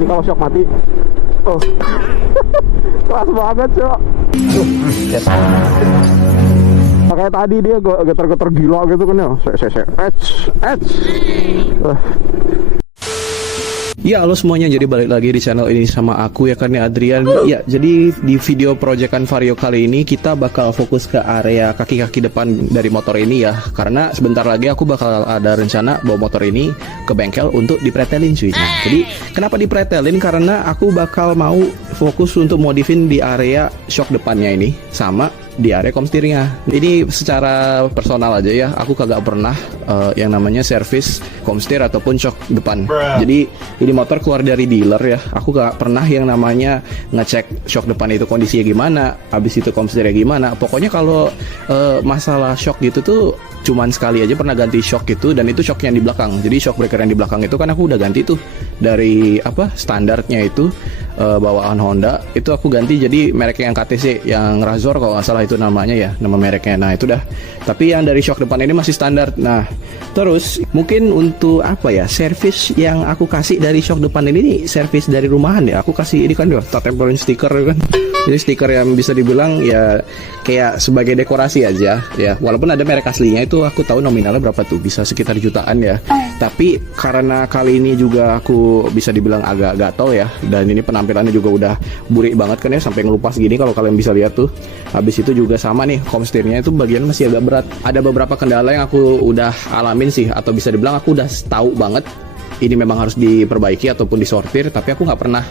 Ini kalau shock mati. Oh. Keras banget, Cok. Kayak tadi dia getar-getar gila gitu kan ya. Ya, halo semuanya, jadi balik lagi di channel ini sama aku ya kan ya, Adrian. Ya, jadi di video proyekan Vario kali ini kita bakal fokus ke area kaki-kaki depan dari motor ini ya. Karena sebentar lagi aku bakal ada rencana bawa motor ini ke bengkel untuk dipretelin cuy. Nah, jadi kenapa dipretelin? Karena aku bakal mau fokus untuk modifin di area shock depannya ini sama di area komstirnya. Ini secara personal aja ya, aku kagak pernah yang namanya servis komstir ataupun shock depan. Jadi ini motor keluar dari dealer ya, aku gak pernah yang namanya ngecek shock depan itu kondisinya gimana, habis itu komstirnya gimana. Pokoknya kalau masalah shock gitu tuh cuman sekali aja pernah ganti shock gitu, dan itu shock yang di belakang. Jadi shock breaker yang di belakang itu kan aku udah ganti tuh dari standarnya itu bawaan Honda, itu aku ganti jadi mereknya yang KTC, yang Razor kalau nggak salah itu namanya ya, nama mereknya. Nah itu dah. Tapi yang dari shock depan ini masih standar. Nah terus mungkin untuk servis yang aku kasih dari shock depan ini servis dari rumahan ya. Aku kasih ini kan tak tempelin stiker kan. Jadi stiker yang bisa dibilang ya kayak sebagai dekorasi aja ya. Walaupun ada merek aslinya itu aku tahu nominalnya berapa tuh, bisa sekitar jutaan ya. Tapi karena kali ini juga aku bisa dibilang agak gatel ya, dan ini penampilannya juga udah burik banget kan ya, sampai ngelupas gini kalau kalian bisa lihat tuh. Habis itu juga sama nih, komstirnya itu bagian masih agak berat. Ada beberapa kendala yang aku udah alamin sih, atau bisa dibilang aku udah tahu banget ini memang harus diperbaiki ataupun disortir, tapi aku nggak pernah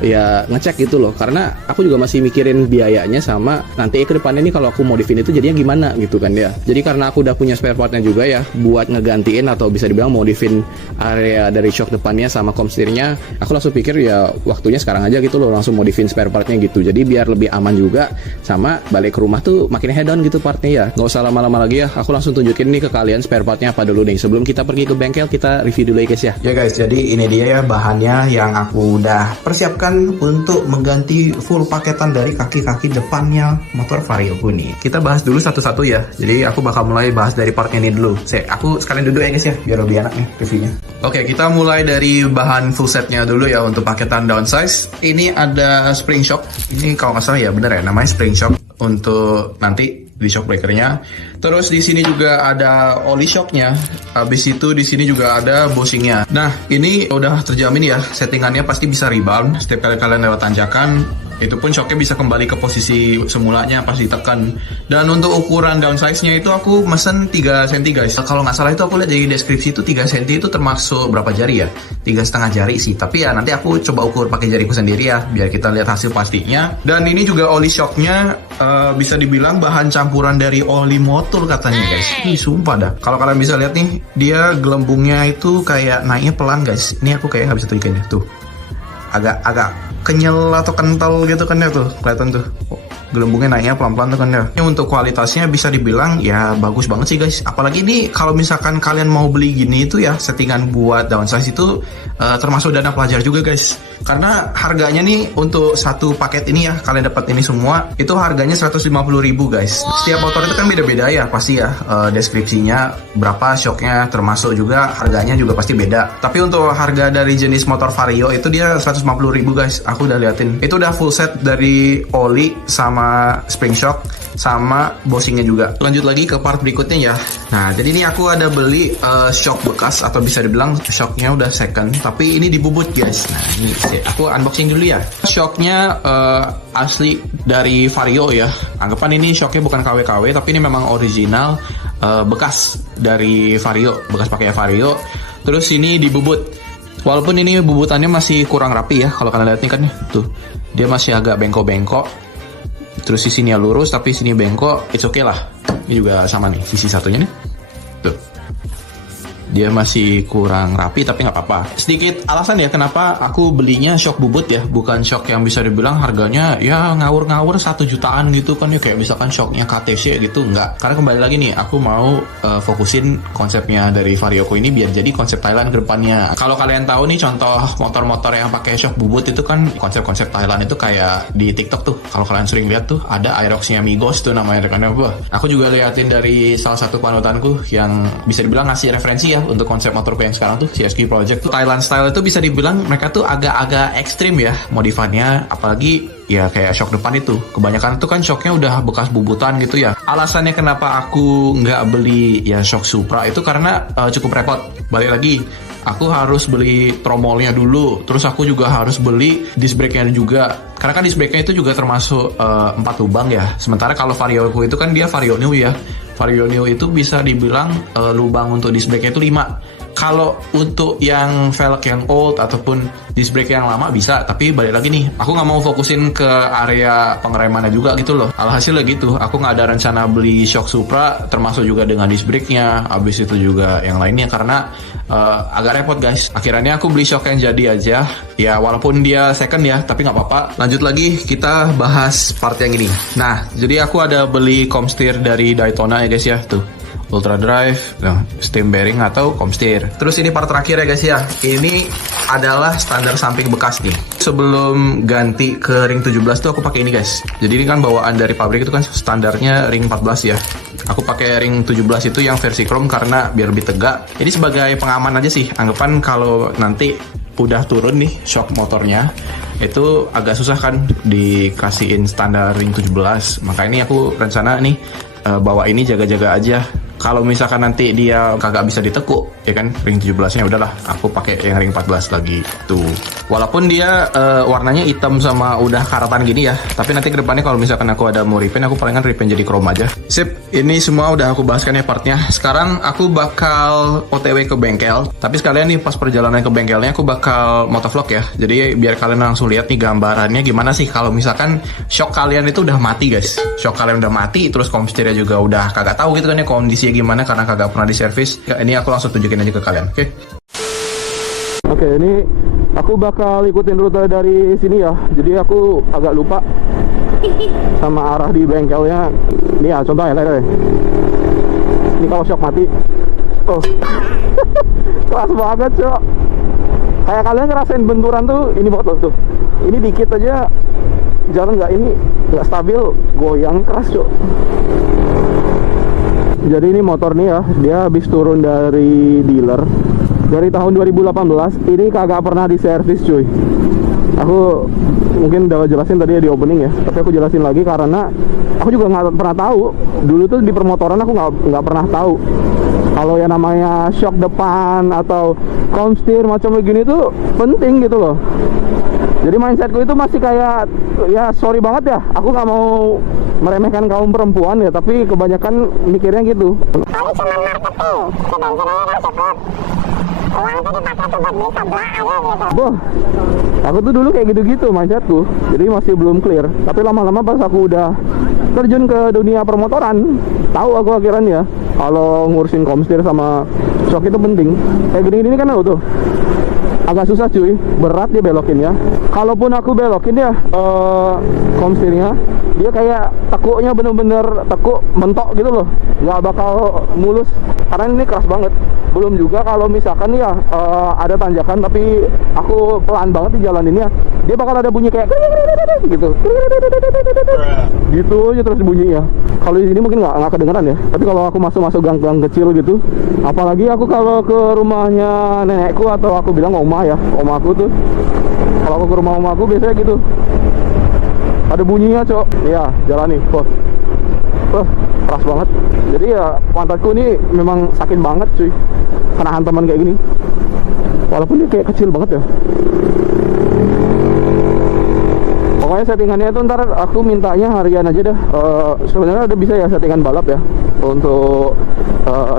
ya ngecek gitu loh, karena aku juga masih mikirin biayanya sama nanti ke depannya nih kalau aku modifin itu jadinya gimana gitu kan ya. Jadi karena aku udah punya spare partnya juga ya buat ngegantiin atau bisa dibilang modifin area dari shock depannya sama komstirnya, aku langsung pikir ya waktunya sekarang aja gitu loh, langsung modifin spare partnya gitu. Jadi biar lebih aman juga, sama balik ke rumah tuh makin head on gitu partnya ya. Gak usah lama-lama lagi ya, aku langsung tunjukin nih ke kalian spare partnya apa dulu nih. Sebelum kita pergi ke bengkel, kita review dulu ya guys ya. Ya guys, jadi ini dia ya bahannya yang aku udah persiapkan untuk mengganti full paketan dari kaki-kaki depannya motor Vario ini. Kita bahas dulu satu-satu ya. Jadi aku bakal mulai bahas dari partnya ini dulu. Aku sekalian duduk ya guys ya, biar lebih enak nih reviewnya. Oke, kita mulai dari bahan full setnya dulu ya untuk paketan downsize. Ini ada spring shock. Ini kalau nggak salah ya bener ya, namanya spring shock untuk nanti di shock breakernya. Terus di sini juga ada oli shocknya. Habis itu di sini juga ada bushingnya. Nah ini udah terjamin ya, settingannya pasti bisa rebound setiap kali kalian lewat tanjakan. Itu pun shocknya bisa kembali ke posisi semulanya pas ditekan. Dan untuk ukuran downsize-nya itu aku mesen 3 cm guys. Kalau nggak salah itu aku lihat di deskripsi itu 3 cm itu termasuk berapa jari ya? 3,5 jari sih. Tapi ya nanti aku coba ukur pakai jariku sendiri ya, biar kita lihat hasil pastinya. Dan ini juga oli shocknya bisa dibilang bahan campuran dari oli motor katanya guys. Ih sumpah dah. Kalau kalian bisa lihat nih, dia gelembungnya itu kayak naiknya pelan guys. Ini aku kayak nggak bisa tunjukin ya tuh. Agak kenyal atau kental gitu kan ya tuh, kelihatan tuh gelembungnya naiknya pelan-pelan tuh kan ya. Ini untuk kualitasnya bisa dibilang ya bagus banget sih guys. Apalagi ini kalau misalkan kalian mau beli gini itu ya, settingan buat downsize itu termasuk dana pelajar juga guys. Karena harganya nih untuk satu paket ini ya, kalian dapat ini semua itu harganya 150.000 guys. Setiap motor itu kan beda-beda ya pasti ya, deskripsinya berapa, shocknya termasuk juga, harganya juga pasti beda. Tapi untuk harga dari jenis motor Vario itu dia 150.000 guys. Aku udah liatin, itu udah full set dari oli sama spring shock sama bushingnya juga. Lanjut lagi ke part berikutnya ya. Nah jadi ini aku ada beli shock bekas, atau bisa dibilang shocknya udah second, tapi ini dibubut guys. Nah ini aku unboxing dulu ya. Shocknya asli dari Vario ya. Anggapan ini shocknya bukan KW-KW, tapi ini memang original bekas dari Vario, bekas pakai Vario. Terus ini dibubut. Walaupun ini bubutannya masih kurang rapi ya, kalau kalian lihat nih kan tuh, dia masih agak bengkok-bengkok. Terus sisinya lurus tapi sini bengkok, it's okay lah. Ini juga sama nih, sisi satunya nih tuh, dia masih kurang rapi tapi nggak apa-apa. Sedikit alasan ya kenapa aku belinya shock bubut ya, bukan shock yang bisa dibilang harganya ya ngawur-ngawur 1 jutaan gitu kan ya, kayak misalkan shocknya KTC gitu, nggak. Karena kembali lagi nih, aku mau fokusin konsepnya dari Varioku ini biar jadi konsep Thailand ke depannya. Kalau kalian tahu nih contoh motor-motor yang pakai shock bubut itu kan konsep-konsep Thailand itu kayak di TikTok tuh. Kalau kalian sering lihat tuh ada Aerox-nya Migos tuh namanya, kan apa. Aku juga liatin dari salah satu panutanku yang bisa dibilang ngasih referensi ya ya untuk konsep motorku yang sekarang tuh CSQ Project tuh Thailand style itu bisa dibilang mereka tuh agak-agak ekstrim ya modifannya, apalagi ya kayak shock depan itu kebanyakan tuh kan shocknya udah bekas bubutan gitu ya. Alasannya kenapa aku nggak beli ya shock Supra itu karena cukup repot. Balik lagi, aku harus beli tromolnya dulu, terus aku juga harus beli disc brake-nya juga. Karena kan disc brake-nya itu juga termasuk 4 lubang ya. Sementara kalau Varioku itu kan dia Vario New ya. Vario New itu bisa dibilang lubang untuk disc brake-nya itu 5. Kalau untuk yang velg yang old ataupun disc brake yang lama bisa, tapi balik lagi nih, aku nggak mau fokusin ke area pengeremannya juga gitu loh. Alhasil gitu, aku nggak ada rencana beli shock Supra, termasuk juga dengan disc brake-nya, habis itu juga yang lainnya karena agak repot guys. Akhirnya aku beli shock yang jadi aja, ya walaupun dia second ya, tapi nggak apa-apa. Lanjut lagi, kita bahas part yang ini. Nah, jadi aku ada beli comsteer dari Daytona ya guys ya, tuh. Ultra Drive, steam bearing atau comsteer. Terus ini part terakhir ya guys ya. Ini adalah standar samping bekas nih. Sebelum ganti ke ring 17 tuh aku pakai ini guys. Jadi ini kan bawaan dari pabrik itu kan standarnya ring 14 ya. Aku pakai ring 17 itu yang versi chrome karena biar lebih tegak. Ini sebagai pengaman aja sih. Anggapan kalau nanti udah turun nih shock motornya, itu agak susah kan dikasihin standar ring 17. Maka ini aku rencana nih bawa ini jaga-jaga aja. Kalau misalkan nanti dia kagak bisa ditekuk, ya kan ring 17-nya udahlah, aku pakai yang ring 14 lagi tuh. Walaupun dia warnanya hitam sama udah karatan gini ya, tapi nanti kedepannya kalau misalkan aku ada mau repaint, aku palingan repaint jadi chrome aja. Sip, ini semua udah aku bahaskan ya partnya. Sekarang aku bakal OTW ke bengkel, tapi sekalian nih pas perjalanan ke bengkelnya aku bakal motovlog ya. Jadi biar kalian langsung lihat nih gambarannya gimana sih kalau misalkan shock kalian itu udah mati guys. Shock kalian udah mati, terus komsteernya juga udah kagak tahu gitu kan ya kondisi gimana karena kagak pernah diservis. Ya, ini aku langsung tunjukin aja ke kalian, oke? Oke, ini aku bakal ikutin rute dari sini ya. Jadi aku agak lupa sama arah di bengkelnya. Ini ya contohnya deh. Ini kalau shock mati. Oh. Keras banget, Cok. Kayak kalian ngerasain benturan tuh, ini banget tuh. Ini dikit aja jalan nggak stabil, goyang keras, Cok. Jadi ini motor nih ya, dia habis turun dari dealer dari tahun 2018. Ini kagak pernah diservis cuy. Aku mungkin udah jelasin tadi ya di opening ya, tapi aku jelasin lagi karena aku juga nggak pernah tahu. Dulu tuh di permotoran aku nggak pernah tahu kalau yang namanya shock depan atau comsteer macam begini tuh penting gitu loh. Jadi mindsetku itu masih kayak, ya sorry banget ya, aku nggak mau meremehkan kaum perempuan ya, tapi kebanyakan mikirnya gitu. Kalau cuma marketing, kebanyakan kan cepet. Uang itu dipakai tuh buat beli sebelah aja gitu. Boh, aku tuh dulu kayak gitu-gitu mindsetku, jadi masih belum clear. Tapi lama-lama pas aku udah terjun ke dunia permotoran, tahu aku akhirnya ya, kalau ngurusin comsteer sama shock itu penting. Kayak gini-gini kan tuh. Agak susah cuy, berat dia belokin ya. Kalaupun aku belokin ya comsteernya, dia kayak tekuknya bener-bener tekuk mentok gitu loh, nggak bakal mulus karena ini keras banget. Belum juga kalau misalkan ya ada tanjakan tapi aku pelan banget di jalan ini ya, dia bakal ada bunyi kayak gitu, gitu aja terus bunyinya. Kalau di sini mungkin nggak kedengeran ya, tapi kalau aku masuk gang-gang kecil gitu, apalagi aku kalau ke rumahnya nenekku atau aku bilang oma ya, oma aku tuh, kalau aku ke rumah oma aku biasanya gitu, ada bunyinya Cok. Iya, jalan nih, keras banget. Jadi ya pantatku ini memang sakit banget cuy, kena hantaman kayak gini, walaupun dia kayak kecil banget ya. Pokoknya settingannya itu ntar aku mintanya harian aja dah. Sebenarnya udah bisa ya settingan balap ya untuk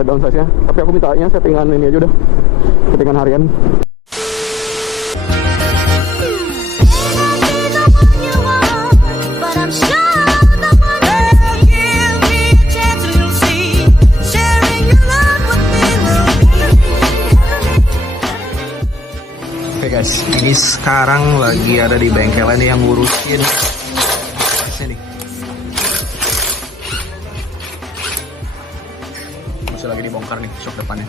downsize nya, tapi aku mintanya settingan ini aja udah, settingan harian. Guys, ini sekarang lagi ada di bengkel ini yang ngurusin sini. Masih lagi dibongkar nih shock depannya.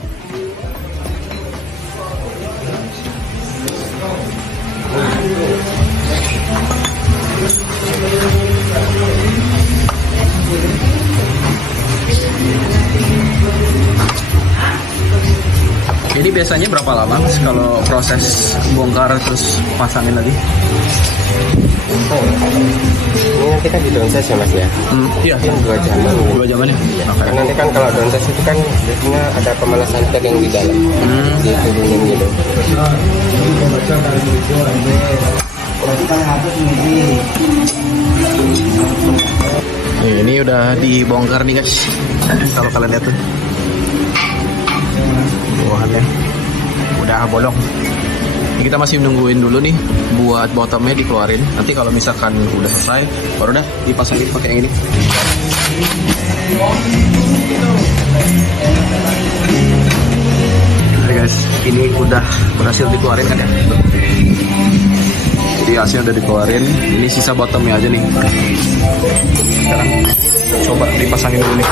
biasanya berapa lama Mas kalau proses bongkar terus pasangin lagi? Ini nanti kan di downsize ya Mas ya. Iya. Kan 2 jaman. 2 jamannya. Oke. Nanti kan kalau downsize itu kan biasanya ada pemanasan cat yang di dalam. Diturunin gitu. Nih, ini udah dibongkar nih guys. Kalau kalian lihat tuh, bawahannya udah bolong. Ini kita masih nungguin dulu nih buat bottomnya dikeluarin. Nanti kalau misalkan udah selesai, baru dah dipasangin pakai yang ini. Oke guys, ini udah berhasil dikeluarin kan ya? Jadi hasilnya udah dikeluarin. Ini sisa bottomnya aja nih. Sekarang coba dipasangin dulu nih.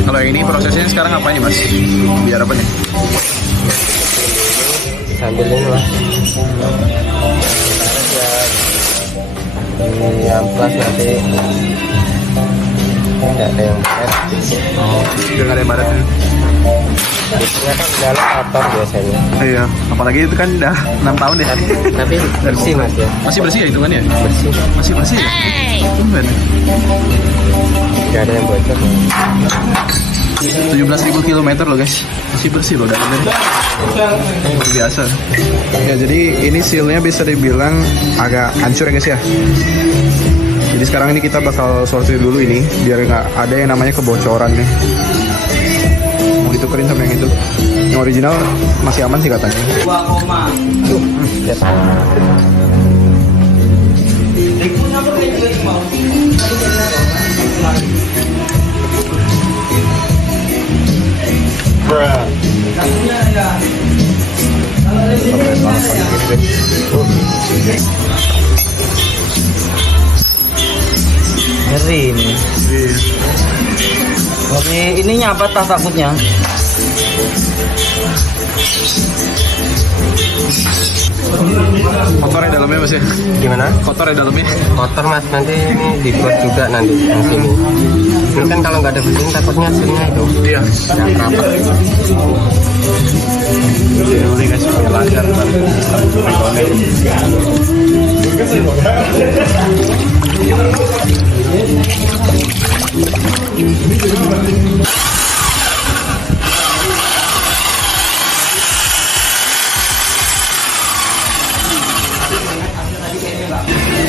Kalau yang ini prosesnya sekarang apa nih Mas? Biar apa nih? Sambil ini lah. Yang plus nanti nggak ada yang baret. Oh, udah nggak ada yang baretnya. Biasanya kan dalam kotor biasanya. Iya, apalagi itu kan udah 6 tahun ya. Tapi bersih Mas ya. Masih bersih ya hitungannya? Bersih. Masih bersih ya? Tumben. Nggak ada yang bocor. 17.000 km loh guys. Masih bersih loh dalamnya. Luar biasa. Ya jadi ini sealnya bisa dibilang agak hancur ya guys ya. Jadi sekarang ini kita bakal sortir dulu ini biar nggak ada yang namanya kebocoran nih. Mau ditukerin sama yang itu. Yang original masih aman sih katanya. 2, yes. Ngeri ini. Tapi ininya apa tas takutnya? Kotor ya dalamnya Mas ya? Gimana? Kotor ya dalamnya? Kotor Mas, nanti ini dibuat juga nanti yang sini. Ini kan kalau nggak ada bersihin takutnya hasilnya itu. Iya. Nggak rapat. Ini guys, pakai lancar ntar.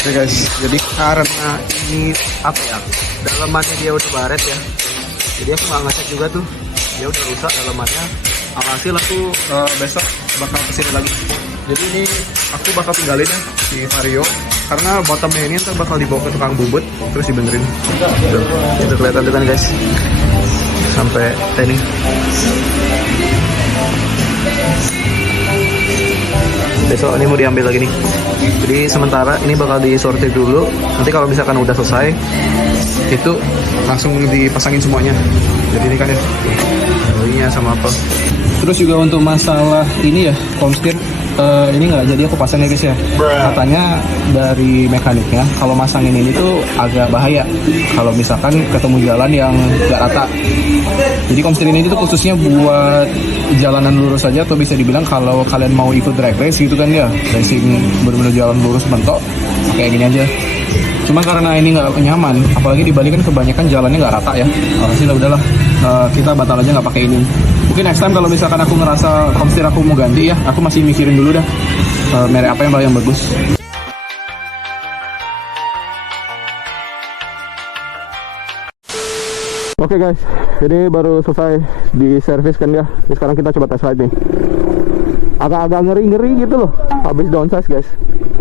Oke guys, jadi karena ini apa ya, dalamannya dia udah baret ya, jadi aku nggak ngecek juga tuh, dia udah rusak dalamannya. Alhasil aku besok bakal kesini lagi. Jadi ini aku bakal tinggalin ya si Vario, karena bottomnya ini ntar bakal dibawa ke tukang bubut terus dibenerin. Itu kelihatan tuh kan guys, sampai ini. Besok ini mau diambil lagi nih. Jadi sementara ini bakal disortir dulu. Nanti kalau misalkan udah selesai, itu langsung dipasangin semuanya. Jadi ini kan ya, ininya sama apa. Terus juga untuk masalah ini ya, komstir ini nggak jadi aku pasang ya guys ya. Katanya dari mekaniknya kalau masangin ini tuh agak bahaya kalau misalkan ketemu jalan yang nggak rata. Jadi komstir ini tuh khususnya buat jalanan lurus saja, atau bisa dibilang kalau kalian mau ikut drag race gitu kan ya, racing bener-bener jalan lurus mentok, kayak gini aja. Cuma karena ini nggak nyaman, apalagi di Bali kan kebanyakan jalannya nggak rata ya. Alhasil udahlah, kita batal aja nggak pakai ini. Mungkin next time kalau misalkan aku ngerasa komstir aku mau ganti ya, aku masih mikirin dulu dah merek apa yang bagus. Oke guys, jadi baru selesai di servis kan ya. Jadi sekarang kita coba test ride nih. Agak-agak ngeri-ngeri gitu loh. Habis downsize guys,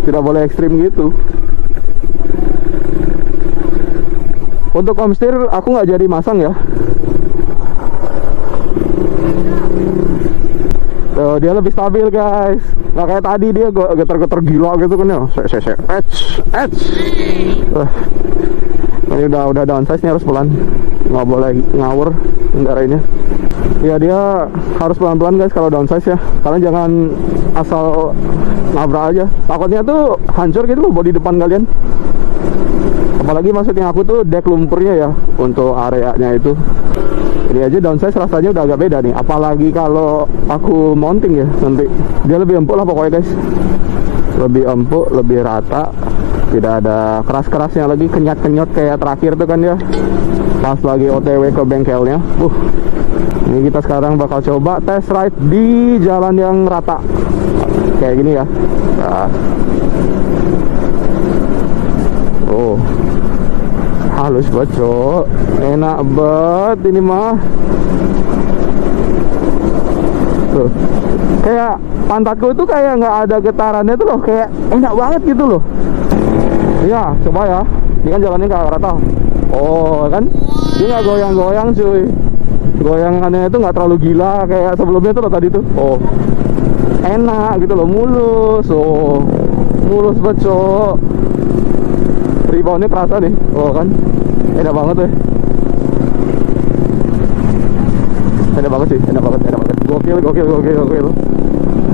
tidak boleh ekstrim gitu. Untuk komstir aku nggak jadi masang ya. Tuh, dia lebih stabil guys. Nggak kayak tadi dia getar-getar gila gitu kan ya. Ini udah downsize nih, harus pelan. Nggak boleh ngawur kendarainnya. Ya dia harus pelan-pelan guys kalau downsize ya. Kalian jangan asal nabrak aja. Takutnya tuh hancur gitu loh bodi depan kalian. Apalagi maksudnya aku tuh deck lumpurnya ya untuk areanya itu. Ini aja downsize rasanya udah agak beda nih. Apalagi kalau aku mounting ya nanti. Dia lebih empuk lah pokoknya guys. Lebih empuk, lebih rata. Tidak ada keras-kerasnya lagi, kenyot-kenyot kayak terakhir tuh kan ya. Pas lagi OTW ke bengkelnya. Ini kita sekarang bakal coba test ride di jalan yang rata. Kayak gini ya. Nah. Oh. Halus banget, Cok. Enak banget ini mah. Tuh. Kayak pantatku itu kayak nggak ada getarannya tuh loh, kayak enak banget gitu loh. Iya, coba ya. Ini kan jalannya nggak rata. Oh, kan? Dia nggak goyang-goyang, cuy. Goyangannya itu nggak terlalu gila kayak sebelumnya tuh loh tadi tuh. Oh, enak gitu loh, mulus. Oh, mulus banget, Cok. Reboundnya kerasa nih. Oh kan, enak banget deh. Enak banget sih, enak banget.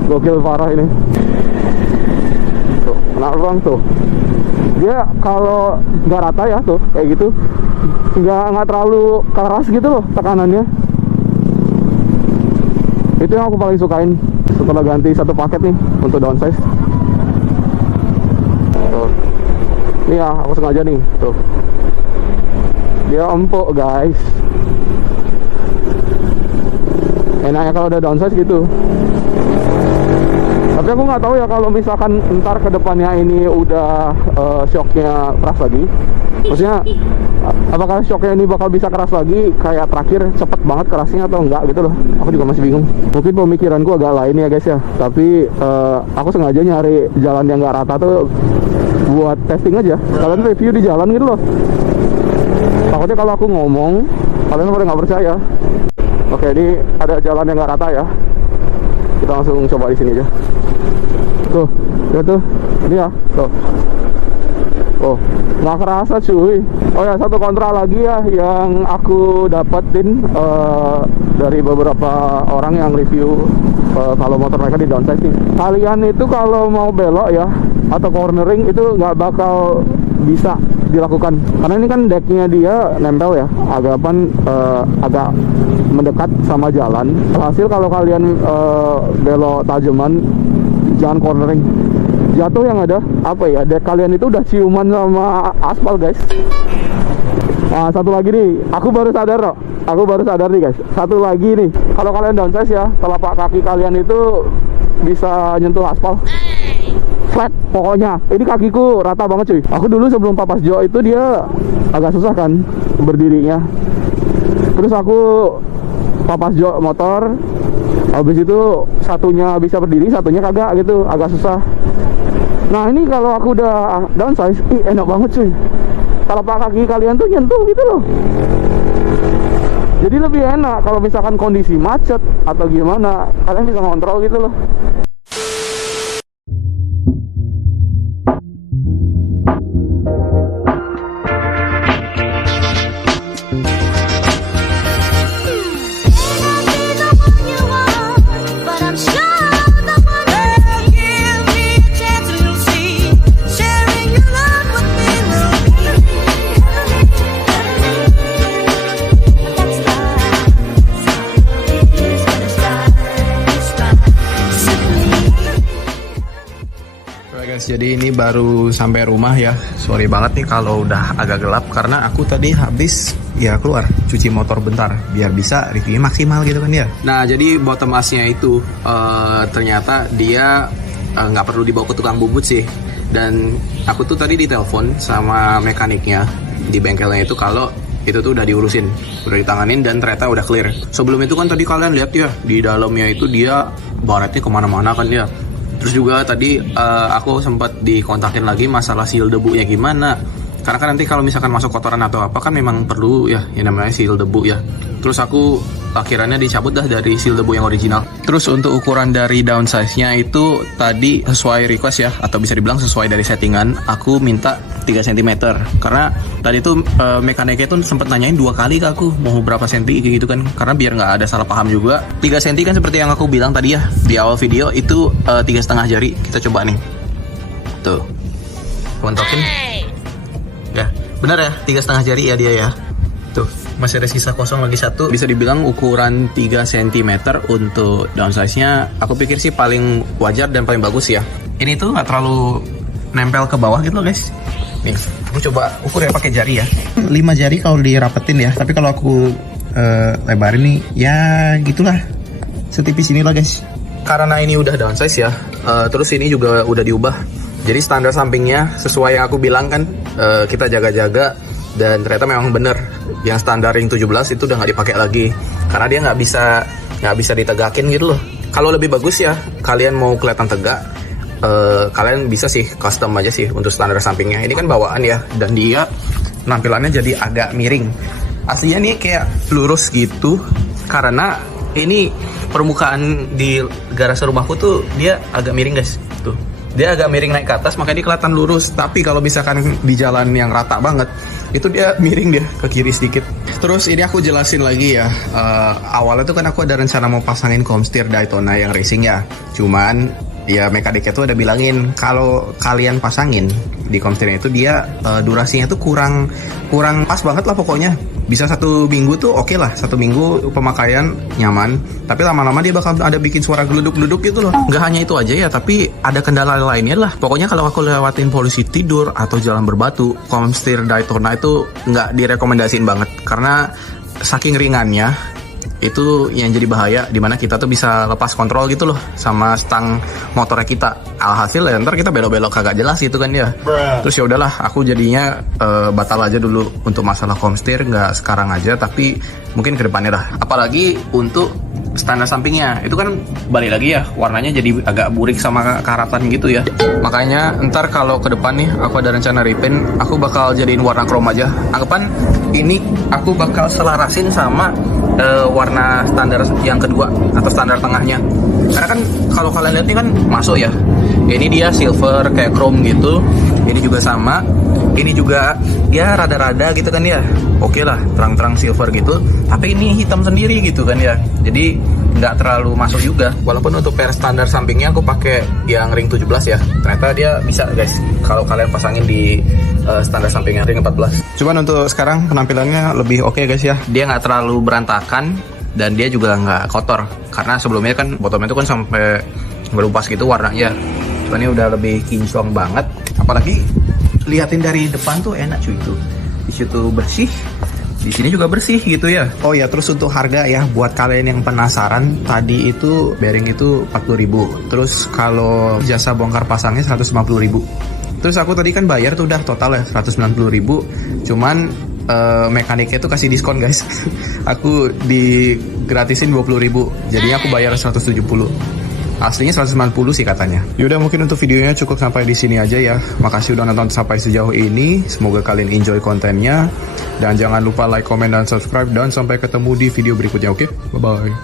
Gokil parah ini. Tuh, enak banget tuh. Dia kalau nggak rata ya tuh, kayak gitu, nggak terlalu keras gitu loh tekanannya. Itu yang aku paling sukain setelah ganti satu paket nih untuk downsize. Tuh. Ini ya, aku sengaja nih, tuh. Dia empuk guys. Enaknya kalau udah downsize gitu. Tapi aku nggak tahu ya kalau misalkan ntar ke depannya ini udah shocknya keras lagi. Maksudnya apakah shocknya ini bakal bisa keras lagi kayak terakhir cepet banget kerasnya atau enggak gitu loh. Aku juga masih bingung. Mungkin pemikiranku agak lain ya guys ya. Tapi aku sengaja nyari jalan yang nggak rata tuh buat testing aja. Kalian review di jalan gitu loh. Takutnya kalau aku ngomong kalian pada nggak percaya. Oke, ini ada jalan yang nggak rata ya. Kita langsung coba di sini aja. Tuh, lihat tuh. Ini ya, tuh. Oh, nggak kerasa cuy. Oh ya, satu kontra lagi ya yang aku dapetin dari beberapa orang yang review kalau motor mereka di downsize nih. Kalian itu kalau mau belok ya atau cornering itu nggak bakal bisa dilakukan karena ini kan decknya dia nempel ya, agak mendekat sama jalan. Hasil kalau kalian belok tajaman jangan cornering, jatuh yang ada apa ya, deck kalian itu udah ciuman sama aspal guys. Nah, satu lagi nih, aku baru sadar nih guys. Satu lagi nih, kalau kalian downsize ya, telapak kaki kalian itu bisa nyentuh aspal flat pokoknya. Ini kakiku rata banget cuy. Aku dulu sebelum Papas Jo itu dia agak susah kan berdirinya. Terus aku Papas Jo motor, habis itu satunya bisa berdiri, satunya kagak gitu, agak susah. Nah ini kalau aku udah downsize, enak banget cuy. Telapak kaki kalian tuh nyentuh gitu loh. Jadi lebih enak kalau misalkan kondisi macet atau gimana, kalian bisa ngontrol gitu loh. Jadi ini baru sampai rumah ya. Sorry banget nih kalau udah agak gelap karena aku tadi habis ya keluar cuci motor bentar biar bisa reviewnya maksimal gitu kan ya. Nah jadi bottom asnya itu ternyata dia nggak perlu dibawa ke tukang bubut sih. Dan aku tuh tadi ditelepon sama mekaniknya di bengkelnya itu kalau itu tuh udah diurusin, udah ditanganin dan ternyata udah clear. Sebelum itu kan tadi kalian lihat ya di dalamnya itu dia baretnya kemana-mana kan ya. Terus juga tadi aku sempat dikontakin lagi masalah seal debunya gimana. Karena kan nanti kalau misalkan masuk kotoran atau apa kan memang perlu ya yang namanya seal debu ya. Terus aku akhirnya dicabut dah dari seal debu yang original. Terus untuk ukuran dari downsize-nya itu tadi sesuai request ya, atau bisa dibilang sesuai dari settingan. Aku minta 3 cm. Karena tadi tuh mekaniknya tuh sempat nanyain 2 kali ke aku mau berapa senti gitu kan. Karena biar nggak ada salah paham juga. 3 cm kan seperti yang aku bilang tadi ya di awal video itu 3,5 jari. Kita coba nih. Tuh. Kontokin. Ya, benar ya, 3,5 jari ya dia ya. Tuh. masih ada sisa kosong lagi satu. Bisa dibilang ukuran 3 cm untuk downsize-nya. Aku pikir sih paling wajar dan paling bagus ya. Ini tuh nggak terlalu nempel ke bawah gitu loh guys. Nih, aku coba ukur ya pakai jari ya. 5 jari kalau dirapetin ya. Tapi kalau aku lebarin nih, ya gitulah. Setipis inilah guys. Karena ini udah downsize ya, terus ini juga udah diubah. Jadi standar sampingnya sesuai yang aku bilang kan, kita jaga-jaga. Dan ternyata memang bener, yang standar ring 17 itu udah nggak dipakai lagi. Karena dia nggak bisa ditegakin gitu loh. Kalau lebih bagus ya, kalian mau kelihatan tegak, kalian bisa sih custom aja sih untuk standar sampingnya. Ini kan bawaan ya, dan dia penampilannya jadi agak miring. Aslinya nih kayak lurus gitu, karena ini permukaan di garasi rumahku tuh dia agak miring guys. Tuh, dia agak miring naik ke atas, makanya dia kelihatan lurus. Tapi kalau misalkan di jalan yang rata banget, itu dia miring dia ke kiri sedikit. Terus ini aku jelasin lagi ya. Awalnya tuh kan aku ada rencana mau pasangin Comsteer Daytona yang racing ya. Cuman ya mekaniknya tuh ada bilangin kalau kalian pasangin di Comsteer itu dia durasinya tuh kurang pas banget lah pokoknya. Bisa 1 minggu tuh oke lah, 1 minggu pemakaian nyaman. Tapi lama-lama dia bakal ada bikin suara geluduk-geluduk gitu loh. Nggak hanya itu aja ya, tapi ada kendala lainnya lah. Pokoknya kalau aku lewatin polisi tidur atau jalan berbatu, Comsteer Daytona itu nggak direkomendasiin banget. Karena saking ringannya, itu yang jadi bahaya, dimana kita tuh bisa lepas kontrol gitu loh sama stang motornya kita. Alhasil ya ntar kita belok-belok kagak jelas gitu kan ya. Terus ya udahlah, aku jadinya batal aja dulu untuk masalah Comsteer, nggak sekarang aja, tapi mungkin kedepannya dah. Apalagi untuk standar sampingnya, itu kan balik lagi ya, warnanya jadi agak burik sama karatan gitu ya. Makanya ntar kalau ke depan nih aku ada rencana repaint, aku bakal jadiin warna chrome aja. Anggapan ini aku bakal selarasin sama warna standar yang kedua atau standar tengahnya. Karena kan kalau kalian lihat ini kan masuk ya, ini dia silver kayak chrome gitu, ini juga sama, ini juga ya rada-rada gitu kan ya. Oke lah, terang-terang silver gitu, tapi ini hitam sendiri gitu kan ya. Jadi nggak terlalu masuk juga. Walaupun untuk per standar sampingnya aku pakai yang ring 17 ya. Ternyata dia bisa guys kalau kalian pasangin di standar sampingnya ring 14. Cuman untuk sekarang penampilannya lebih oke guys ya. Dia nggak terlalu berantakan dan dia juga nggak kotor. Karena sebelumnya kan bottomnya itu kan sampai berumpas gitu warnanya. Cuman ini udah lebih kinclong banget. Apalagi liatin dari depan tuh enak cuy itu. Di situ bersih, di sini juga bersih gitu ya. Oh ya, terus untuk harga ya, buat kalian yang penasaran, tadi itu bearing itu 40.000. Terus kalau jasa bongkar pasangnya 150.000. Terus aku tadi kan bayar tuh udah total ya 190.000. Cuman mekaniknya tuh kasih diskon guys. Aku digratisin 20.000. Jadinya aku bayar 170. Aslinya 190 sih katanya. Yaudah, mungkin untuk videonya cukup sampai di sini aja ya. Makasih udah nonton sampai sejauh ini. Semoga kalian enjoy kontennya. Dan jangan lupa like, comment, dan subscribe. Dan sampai ketemu di video berikutnya, oke? Bye-bye.